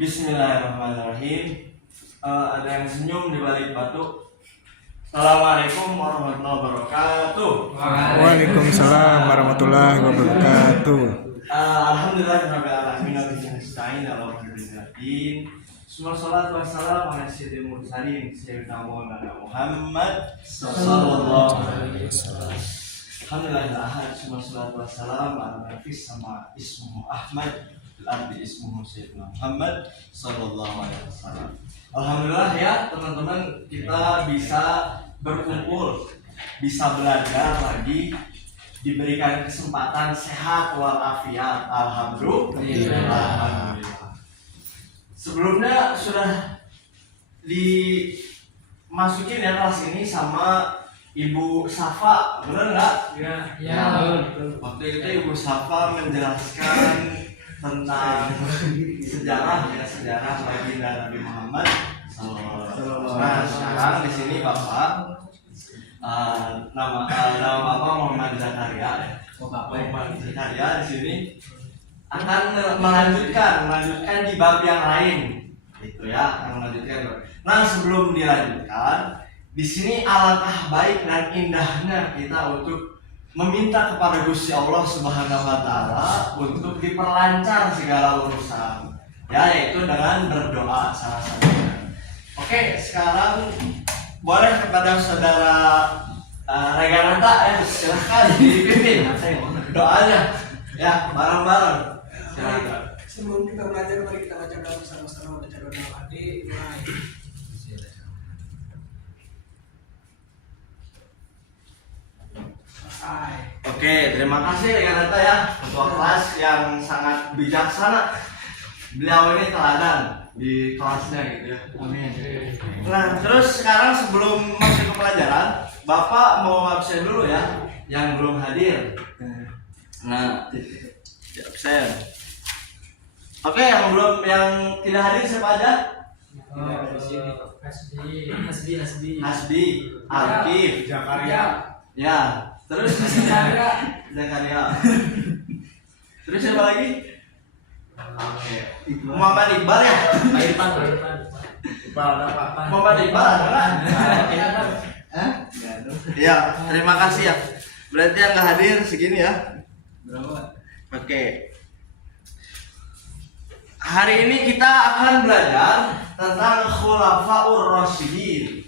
Bismillahirrahmanirrahim. Ada yang senyum di balik batu. Assalamualaikum warahmatullahi wabarakatuh. Waalaikumsalam warahmatullahi wabarakatuh. Alhamdulillahirabbil alamin wa bihi nasta'in ala umuri. Wassalatu wassalamu ala sayyidil mursalin sayyidina Maulana Muhammad sallallahu alaihi wasallam. Alhamdulillahil ahad, wassalatu wassalamu ala nafis sama ismuhu Ahmad arti ismuhu sayyidina Muhammad sallallahu alaihi wasallam. Alhamdulillah ya teman-teman, kita bisa berkumpul, bisa belajar lagi, diberikan kesempatan sehat walafiat. Alhamdulillah. Sebelumnya sudah dimasukin ya kelas ini sama Ibu Safa, benar nggak? Ya. Waktu itu Ibu Safa menjelaskan tentang sejarah baginda Nabi Muhammad SAW. Nah, sekarang di sini Bapak nama Bapak Muhammad Zakaria. Muhammad Zakaria di sini akan melanjutkan di bab yang lain, itu ya, yang melanjutkan. Nah, sebelum dilanjutkan, di sini alangkah baik dan indahnya kita untuk meminta kepada Gusti Allah Subhanahu wa taala untuk diperlancar segala urusan, ya, yaitu dengan berdoa salah satunya. Oke, sekarang boleh kepada saudara Reganata, silahkan dipimpin doanya, ya, bareng-bareng. Silakan. Sebelum kita belajar, mari kita baca doa bersama-sama. Baca doa hati, mulai. Oke, terima kasih Reganata ya, ketua kelas yang sangat bijaksana. Beliau ini teladan di kelasnya gitu ya. Amin. Nah, terus sekarang sebelum masuk ke pelajaran, Bapak mau absen dulu ya, yang belum hadir. Nah, absen. Oke, yang tidak hadir siapa aja? Hasbi, Arkif, Zakaria. ya. Terus Zakaria. Terus siapa lagi? Oke. Muhammad Iqbal ya? Muhammad Iqbal ada nggak? Ya, terima kasih ya. Berarti yang nggak hadir segini ya. Berapa? Oke. Hari ini kita akan belajar tentang Khulafaur Rasyidin,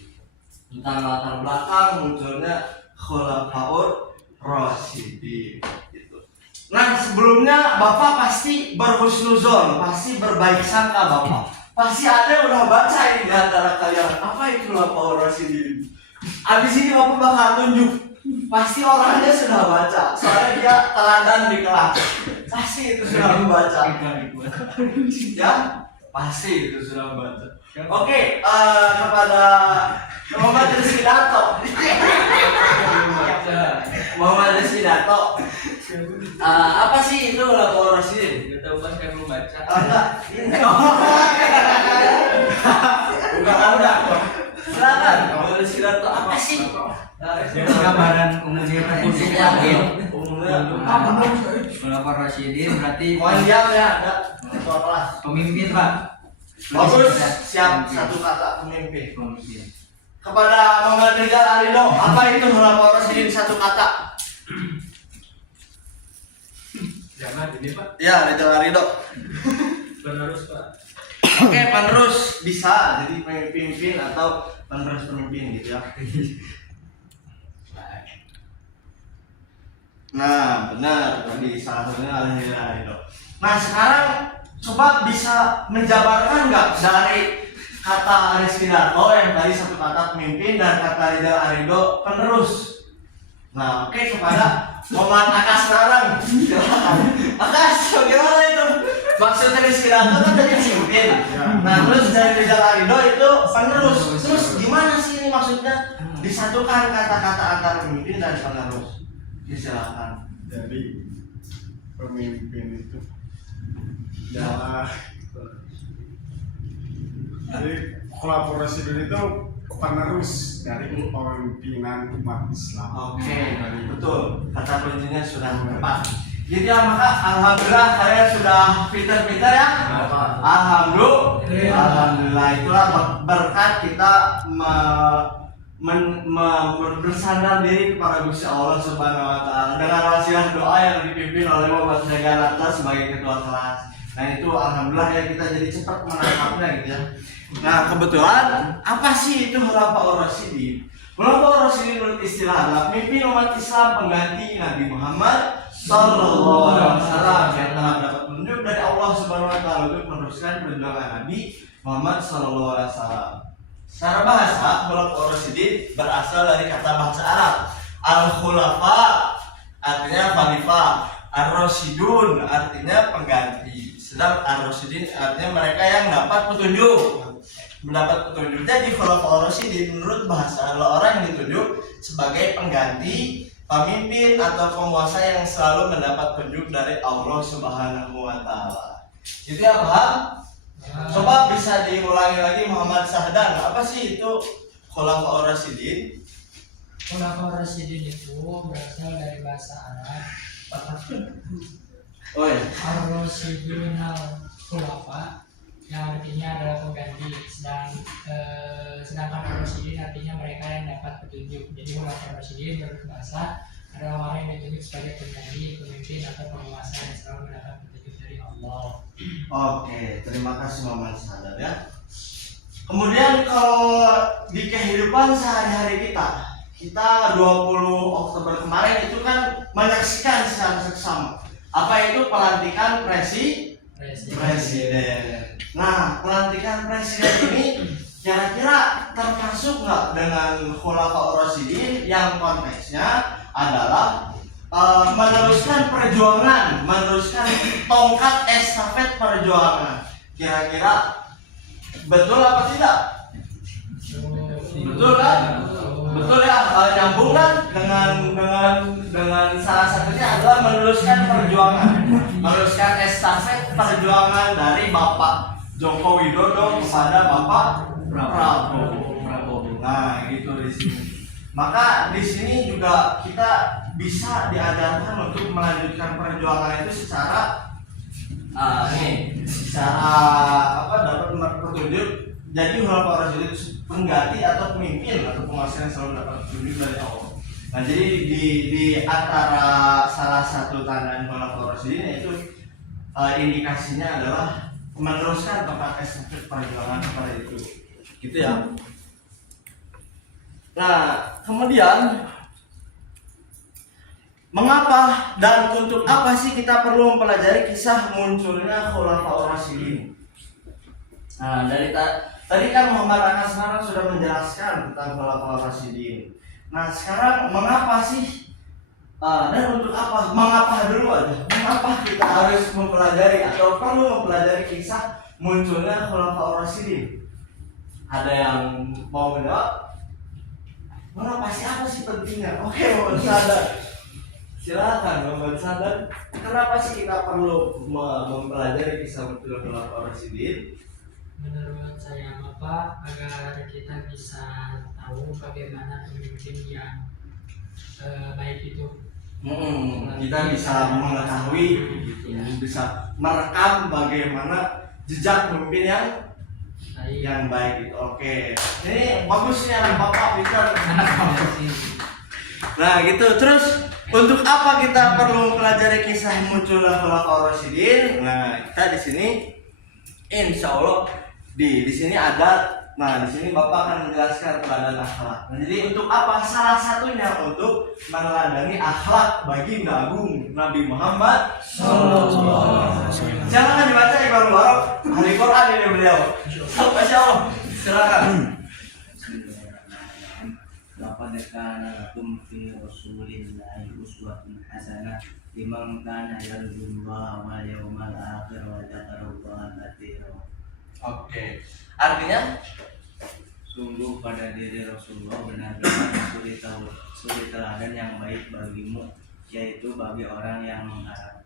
tentang latar belakang munculnya Khulafaur Rasyidin. Gitu. Nah, sebelumnya Bapak pasti berhusnuzon, pasti berbaik sangka Bapak. Pasti ada yang udah baca ini di antara kalian. Apa itu Khulafaur Rasyidin? Abis ini Bapak bakal tunjuk. Pasti orangnya sudah baca, soalnya dia teladan di kelas. Pasti itu sudah membaca. Ya, pasti itu sudah membaca. Oke, kepada Muhammad Rizky Dato. Muhammad Rizky Dato. Apa sih itu Khulafaur Rasyidin? Kita ubah kan belum baca. Enggak. Bukan udah. Silakan, Muhammad Rizky Dato. Apa sih? Gambaran umumnya Umumnya Khulafaur Rasyidin berarti mohon diam ya, ada ketua kelas. pemimpin, Pak. Bagus, siap. Satu kata pemimpin. Pemimpin. Kepada Muhammad Rizal Arido, apa itu Khulafaur Rasyidin satu kata? Jangan ini Pak. Ya, Rizal Arido. Penerus Pak. Oke, penerus bisa jadi pemimpin atau penerus pemimpin gitu ya. Nah, benar tadi salah satunya Rizal Arido. Nah, sekarang coba bisa menjabarkan nggak dari kata Rizky Darto yang tadi satu kata pemimpin dan kata Rizal Arido penerus. Nah, oke, kepada Muhammad Akas sekarang. Akas, bagaimana itu? Maksudnya Rizky Darto kan tadi pemimpin. Nah, terus dari Rizal Arido itu penerus. Terus gimana sih ini maksudnya disatukan kata-kata antara pemimpin dan penerus? Silakan. Jadi pemimpin itu adalah jadi Khulafaur Rasyidin itu penerus dari kepemimpinan umat Islam. Oke, betul. Kata kuncinya sudah tepat. Jadi ya, maka alhamdulillah kalian sudah pintar-pintar ya. Alhamdulillah. alhamdulillah itulah berkat kita bersandar diri kepada Gusti Allah Subhanahu wa taala dengan wasilah doa yang dipimpin oleh Bapak Seganata sebagai ketua kelas. Nah itu alhamdulillah ya kita jadi cepat menangkapnya gitu ya. Nah kebetulan apa sih itu Khulafaur Rasyidin? Khulafaur Rasyidin menurut istilah adalah pemimpin umat Islam pengganti Nabi Muhammad Sallallahu Alaihi Wasallam yang telah mendapat petunjuk dari Allah Subhanahu Wa Taala untuk meneruskan perjuangan Nabi Muhammad Sallallahu Alaihi Wasallam. Secara bahasa, Khulafaur Rasyidin berasal dari kata bahasa Arab al-khulafa artinya khalifah, ar-rasyidun artinya pengganti, sedang ar-rasyidin artinya mereka yang mendapat petunjuk. Jadi Khulafaur Rasyidin menurut bahasa adalah orang yang ditunjuk sebagai pengganti pemimpin atau penguasa yang selalu mendapat petunjuk dari Allah Subhanahu wa taala. Itu ya, paham? Coba bisa diulangi lagi Muhammad Sahdan, apa sih itu Khulafaur Rasyidin? Khulafaur Rasyidin itu berasal dari bahasa Arab. Oh ya. Ar-Rasyidun al-Khulafa yang artinya adalah pengganti, sedangkan Ar-Rasyidin artinya mereka yang dapat petunjuk. Jadi Khulafaur Rasyidin menurut bahasa adalah orang yang ditunjuk sebagai pengganti, pemimpin atau penguasa yang selalu mendapat petunjuk dari Allah. Oke, terima kasih Muhammad Sadar ya. Kemudian kalau di kehidupan sehari-hari kita 20 Oktober kemarin itu kan menyaksikan secara seksama apa itu pelantikan presiden. Nah, pelantikan presiden ini kira-kira termasuk nggak dengan Khulafaur Rasyidin yang konteksnya adalah meneruskan tongkat estafet perjuangan. Kira-kira betul apa tidak? Betul kan? Betul ya, nyambung kan dengan salah satunya adalah meneruskan estafet perjuangan dari Bapak Joko Widodo kepada Bapak Prabowo. Nah, gitu di sini. Maka di sini juga kita bisa diajarkan untuk melanjutkan perjuangan itu secara dapat petunjuk. Jadi Khulafaur Rasyidin itu pengganti atau pemimpin atau penguasa yang selalu dapat petunjuk dari Allah. Nah, jadi di antara salah satu tanda Khulafaur Rasyidin yaitu indikasinya adalah meneruskan tongkat estafet perjuangan kepada itu. Gitu ya. Nah, kemudian mengapa dan untuk apa sih kita perlu mempelajari kisah munculnya Khulafaur Rasyidin? Nah, dari tadi kan Muhammad Akasmaran sudah menjelaskan tentang Khulafaur Rasyidin. Nah, sekarang mengapa sih dan untuk apa? Mengapa dulu aja? Mengapa kita harus mempelajari atau perlu mempelajari kisah munculnya Khulafaur Rasyidin? Ada yang mau menjawab? Mengapa sih, apa sih pentingnya? Oke, Muhammad Sadar. Silakan Muhammad Sadar. Kenapa sih kita perlu mempelajari kisah munculnya Khulafaur Rasyidin? Menurut saya Bapak, agar kita bisa tahu bagaimana pemimpin yang baik itu. Kita bisa mengetahui, bisa merekam bagaimana jejak pemimpin yang baik itu. Oke, ini bagusnya anak Bapak bisa. Nah gitu. Terus untuk apa kita perlu mempelajari kisah munculnya Khulafaur Rasyidin? Nah, kita di sini insya Allah di sini ada. Nah, di sini Bapak akan menjelaskan keadaan akhlak. Nah, jadi untuk apa? Salah satunya untuk meneladani akhlak baginda agung Nabi Muhammad Sallallahu Alaihi Wasallam. Jangan dibaca Ibnu Barok, ahli Quran ini beliau. Masya Allah. Silakan. Laqad kana lakum fi Rasulillahi uswatun hasanah liman kana yarjullaha wal yawmal akhir wa dzakarallaha katsiran. Oke. Artinya Sungguh pada diri Rasulullah benar-benar suri teladan yang baik bagimu, yaitu bagi orang yang mengharap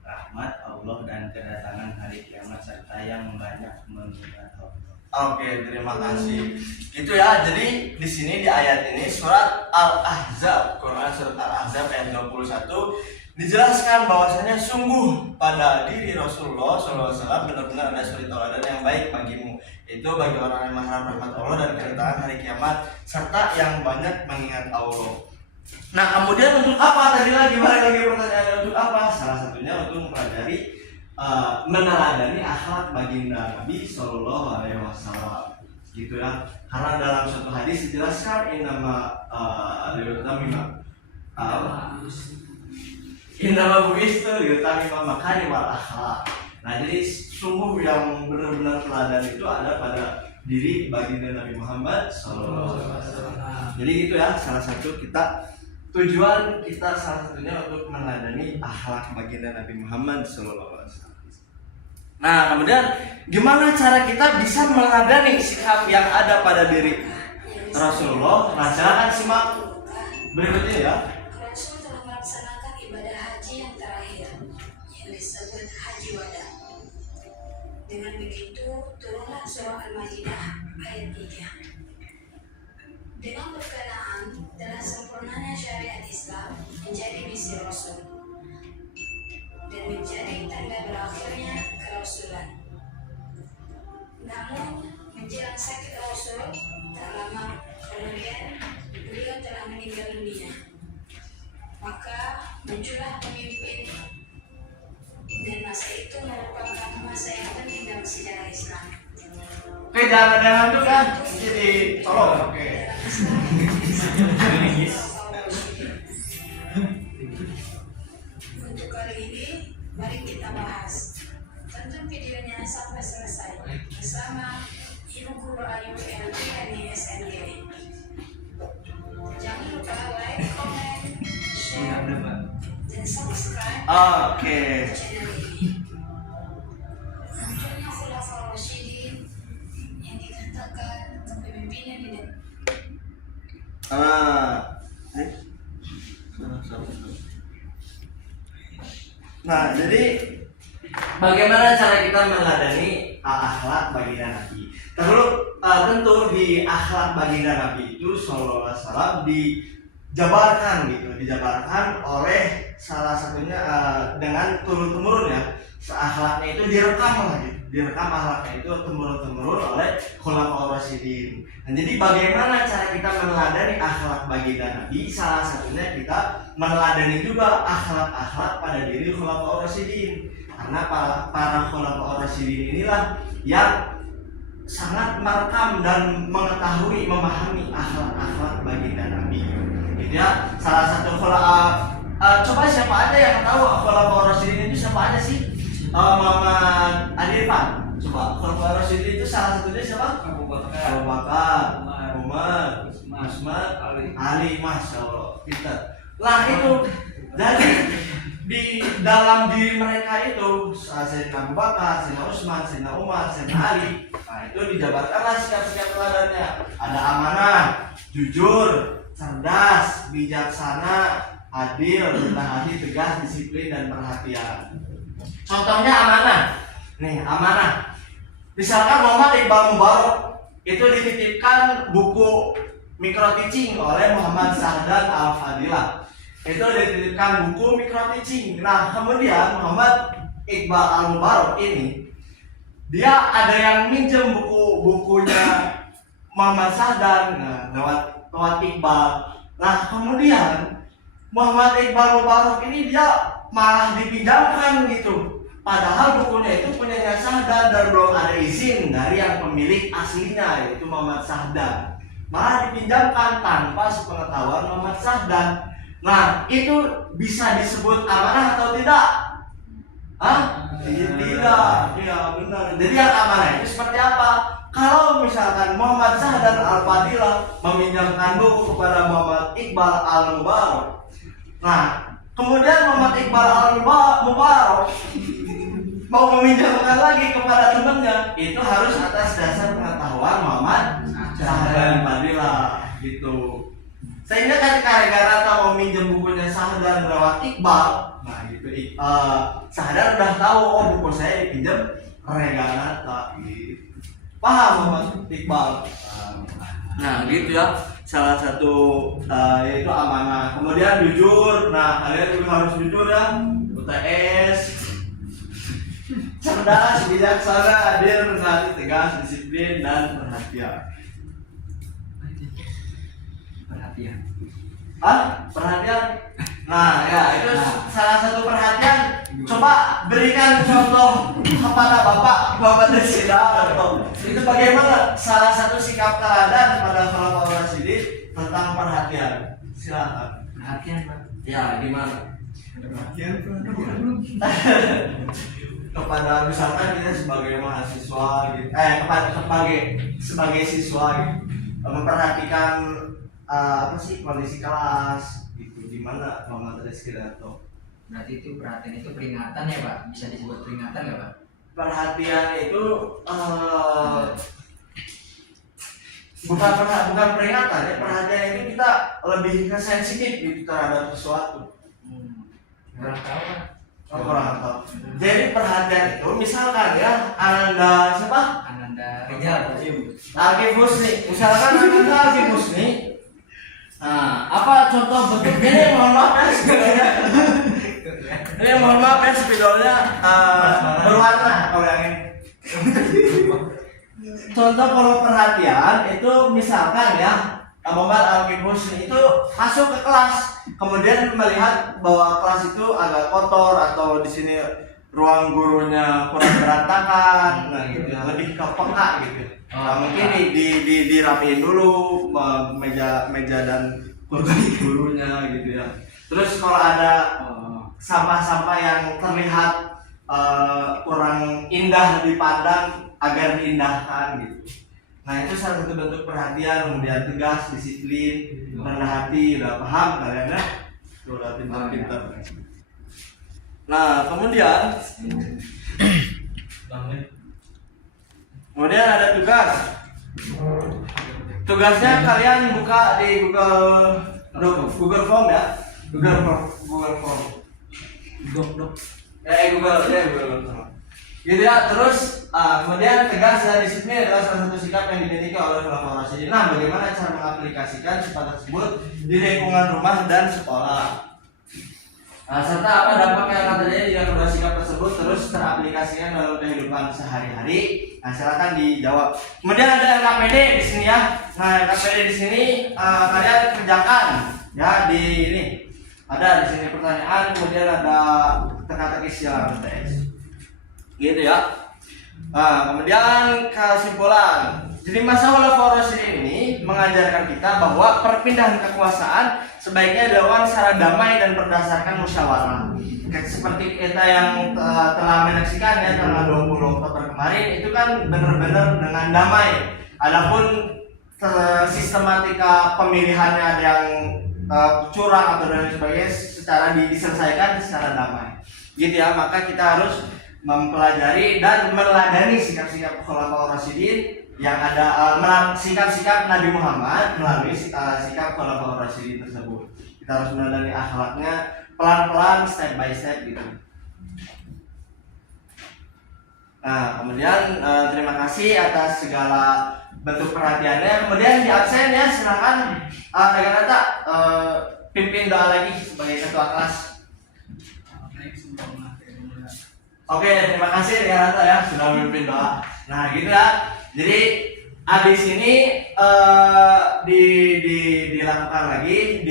rahmat Allah dan kedatangan hari kiamat serta yang banyak mengingat Allah. Oke, terima kasih. Itu ya. Jadi di sini di ayat ini surat Al-Ahzab, Quran surat Al-Ahzab ayat 21 dijelaskan bahwasanya sungguh pada diri Rasulullah SAW benar-benar ada suri tauladan yang baik bagimu, itu bagi orang yang mengharap rahmat Allah dan kedatangan hari kiamat serta yang banyak mengingat Allah. Nah kemudian untuk apa tadi lagi balik lagi pertanyaan untuk apa? Salah satunya untuk mempelajari meneladani akhlak baginda Nabi Shallallahu Alaihi Wasallam, gitu ya. Karena dalam suatu hadis dijelaskan innama buistu yutamima makarimal akhlak. Nah jadi sungguh yang benar-benar teladan itu ada pada diri baginda Nabi Muhammad SAW. Jadi itu ya salah satu tujuan kita salah satunya untuk meneladani akhlak baginda Nabi Muhammad SAW. Nah kemudian gimana cara kita bisa meneladani sikap yang ada pada diri Rasulullah? Nah silakan simak berikutnya ya. Rasul telah melaksanakan ibadah haji yang terakhir yang disebut Haji Wada. Dengan begitu turunlah surah Al-Maidah ayat 3. Dengan berkenaan telah sempurnanya syariat Islam menjadi misi Rasul dan menjadi tanda berakhirnya kerasulan. Namun menjelang sakit Rasul tak lama kemudian beliau telah meninggal dunia. Maka muncullah pemimpin dan masa itu merupakan masa yang penting dalam sejarah Islam. Oke, jangan ada hantu kan? Jadi tolong. Oke. Untuk kali ini, mari kita bahas. Tonton videonya sampai selesai bersama Ibu Guru Ayu LPNI SNG. Jangan lupa like, comment, share, dan subscribe Oke. channel ini. Munculnya Khulafaur Rasyidin yang dikatakan kepemimpinan di Nah, jadi bagaimana cara kita meneladani akhlak baginda Nabi? Tentu di akhlak baginda Nabi itu Sallallahu Alaihi Wasallam dijabarkan oleh salah satunya dengan turun-temurun ya. Akhlaknya itu direkam akhlaknya itu temurun-temurun oleh Khulafaur Rasyidin. Nah, jadi bagaimana cara kita meneladani akhlak baginda Nabi? Salah satunya kita meneladani juga akhlak-akhlak pada diri Khulafaur Rasyidin. Karena para Khulafaur Rasyidin inilah yang sangat merekam dan mengetahui, memahami akhlak-akhlak baginda Nabi. Gitu ya. Salah satu coba siapa aja yang tahu Khulafaur Rasyidin itu siapa aja sih? Muhammad Adirfan. Coba Khulafaur Rasyidin itu salah satunya siapa? Abu Bakar, Umar, Utsman, Ali. Masya Allah. Nah itu jadi di dalam diri mereka itu Sayyidina Abu Bakar, Sayyidina Utsman, Sayyidina Umar, Sayyidina Ali. Nah itu dijabarkanlah sikap-sikap teladannya. Ada amanah, jujur, cerdas, bijaksana, adil, rendah hati, tegas, disiplin, dan perhatian. Contohnya amanah. Nih amanah. Misalkan Muhammad Iqbal Mubarak itu dititipkan buku Micro Teaching oleh Muhammad Sahdan Al-Fadilah. Itu dititipkan buku Micro Teaching. Nah kemudian Muhammad Iqbal Al-Mubarak ini dia ada yang minjem bukunya Muhammad Sahdan lewat Iqbal. Nah kemudian Muhammad Iqbal Mubarak ini dia malah dipinjamkan gitu. Padahal bukunya itu punyanya Sahdan dan belum ada izin dari yang pemilik aslinya yaitu Muhammad Sahdan. Malah dipinjamkan tanpa sepengetahuan Muhammad Sahdan. Nah itu bisa disebut amanah atau tidak? Tidak. Ya benar. Jadi yang amanah itu seperti apa? Kalau misalkan Muhammad Sahdan Al-Fadilah meminjamkan buku kepada Muhammad Iqbal Al-Mubarak. Nah kemudian Muhammad Iqbal Al-Mubarak mau meminjamkan lagi kepada temannya, itu harus atas dasar pengetahuan Muhammad Sahdan Al-Fadilah gitu. Sehingga ketika Regarata mau minjem bukunya Sahdan lewat Iqbal, nah gitu Sahdan udah tahu buku saya dipinjam Regarata gitu. Paham Muhammad Iqbal? Nah gitu ya. salah satu yaitu amanah. Kemudian jujur. Nah, kalian juga harus jujur ya. UTS. Cerdas, bijaksana, adil, berhati, tegas, disiplin, dan perhatian. Perhatian. Nah, ya itu salah satu perhatian. Coba berikan contoh kepada Bapak Desida. Itu bagaimana salah satu sikap teladan pada Khalifah Rasyidin tentang perhatian. Silakan. Perhatian, Pak. Ya, gimana? Perhatian Kepada misalkan kita sebagai mahasiswa gitu, sebagai siswa gitu, memperhatikan apa sih kondisi kelas gitu, gimana Mama Rizkydanto? Berarti itu perhatian itu peringatan ya Pak? Bisa disebut peringatan nggak Pak? Perhatian itu bukan peringatan ya, perhatian itu kita lebih ke sensitif gitu terhadap sesuatu. Kurang tahu Pak. Kurang tahu. Jadi perhatian itu misalkan ya Ananda siapa? Ananda Rijal. Arki Husni. Misalkan Ananda Arki Husni. Nah, apa contoh bentuk ini? Mohon maaf ya sebenarnya. Ini mohon maaf ya spidolnya berwarna kalau yang ini. Contoh kalau perhatian itu misalkan ya Muhammad Arki Husni itu masuk ke kelas, kemudian melihat bahwa kelas itu agak kotor atau di sini ruang gurunya kurang berantakan, nah gitu ya, lebih ke peka gitu. Nah, mungkin dirapiin dulu meja dan kursi gurunya gitu ya. Terus kalau ada sampah-sampah yang terlihat kurang indah dipandang agar diindahkan gitu. Nah itu salah satu bentuk perhatian, kemudian tegas, disiplin, rendah hati, udah paham kalian ya? Udah pintar-pintar. Nah kemudian ada tugas. Tugasnya kalian buka di Google Form ya, Google Form. Google Form. Gitu ya, terus kemudian tegas dan disiplin adalah salah satu sikap yang dimiliki oleh Khalifah Rasyidin. Nah, bagaimana cara mengaplikasikan sifat tersebut di lingkungan rumah dan sekolah? Serta apa dampak yang akan terjadi jika kedua sikap tersebut terus teraplikasikan dalam kehidupan sehari-hari? Nah, silakan dijawab. Kemudian ada LKPD di sini ya. Nah, LKPD di sini kalian kerjakan ya di ini. Ada di sini pertanyaan, kemudian ada teka-teki silang teks. Gitu ya. Nah, kemudian kesimpulan. Jadi masa Khalifah Rasyidin ini mengajarkan kita bahwa perpindahan kekuasaan sebaiknya dilakukan secara damai dan berdasarkan musyawarah. Seperti kita yang telah menyaksikan ya tanggal 20 Oktober kemarin itu kan benar-benar dengan damai. Adapun sistematika pemilihannya ada yang curang atau dan sebagainya secara diselesaikan secara damai. Gitu ya, maka kita harus mempelajari dan meneladani sikap-sikap Khalifah Rasyidin yang ada sikap-sikap Nabi Muhammad melalui sikap Khalifah Rasyidin tersebut. Kita harus meneladani akhlaknya pelan-pelan, step by step gitu. Nah, kemudian terima kasih atas segala bentuk perhatiannya. Kemudian di absen ya, silakan Rekanata pimpin doa lagi sebagai ketua kelas. Oke, terima kasih Rekanata ya sudah memimpin doa. Nah, gitu ya. Jadi abis ini dilakukan lagi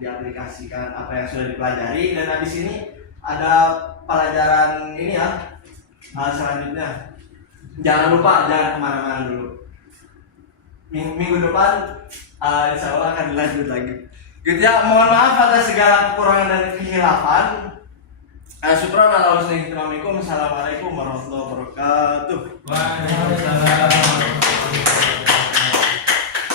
diaplikasikan apa yang sudah dipelajari, dan abis ini ada pelajaran ini ya selanjutnya. Jangan lupa, jangan kemana-mana dulu. Minggu depan insya Allah akan dilanjut lagi. Gitu ya, mohon maaf atas segala kekurangan dan kehilafan. Syukran ala husni ihtimamikum. Assalamualaikum warahmatullahi wabarakatuh. Waalaikumsalam.